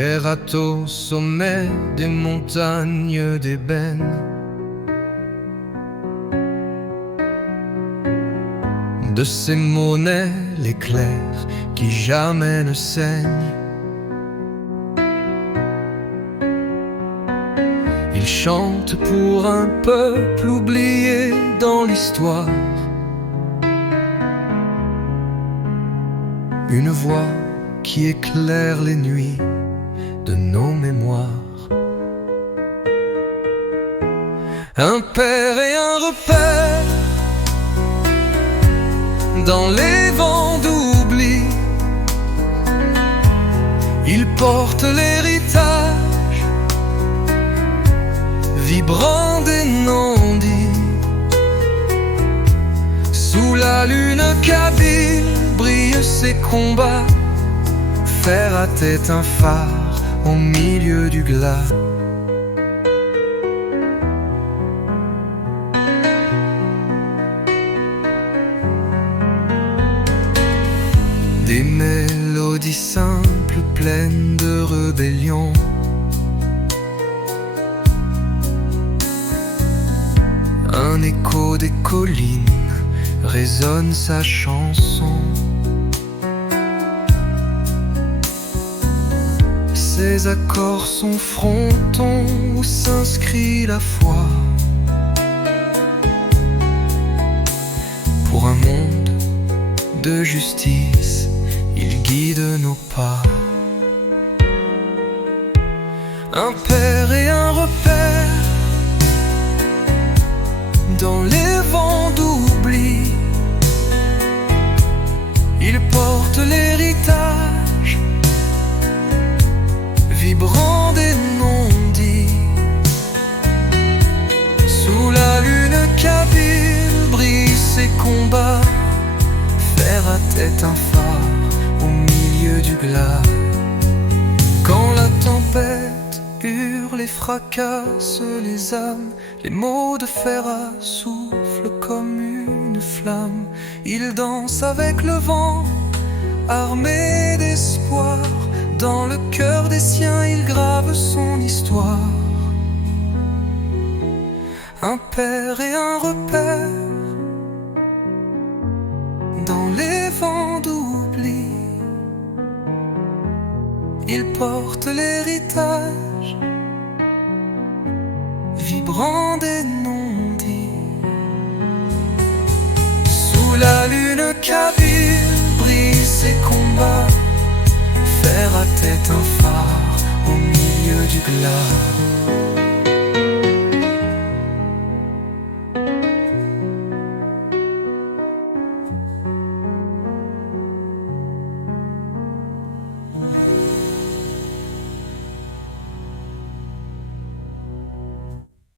errate au sommet des montagnes d'ébène. De ses monnaies l'éclair qui jamais ne saigne. Il chante pour un peuple oublié dans l'histoire. Une voix qui éclaire les nuits de nos mémoires. Un père et un repère dans les vents d'oubli. Il porte l'héritage vibrant des non-dits. Sous la lune kabyle brillent ses combats. Fer à tête, un phare au milieu du glas. Des mélodies simples pleines de rébellion. Un écho des collines résonne sa chanson. Ses accords sont frontons où s'inscrit la foi. Pour un monde de justice, il guide nos pas. Un père et un repère dans les vents d'oubli. Il porte l'héritage vibrant des non-dits. Sous la lune kabyle brillent ses combats. Fer à tête, un phare au milieu du glas. Quand la tempête hurle et fracasse les âmes, les mots de Ferrat soufflent comme une flamme. Il danse avec le vent, armé d'espoir. Dans le cœur des siens, il grave son histoire. Un père et un repère dans les vents d'oubli. Il porte l'héritage vibrant des non-dits. Sous la lune kabyle brillent ses combats. Fer à tête, un phare au milieu du glas.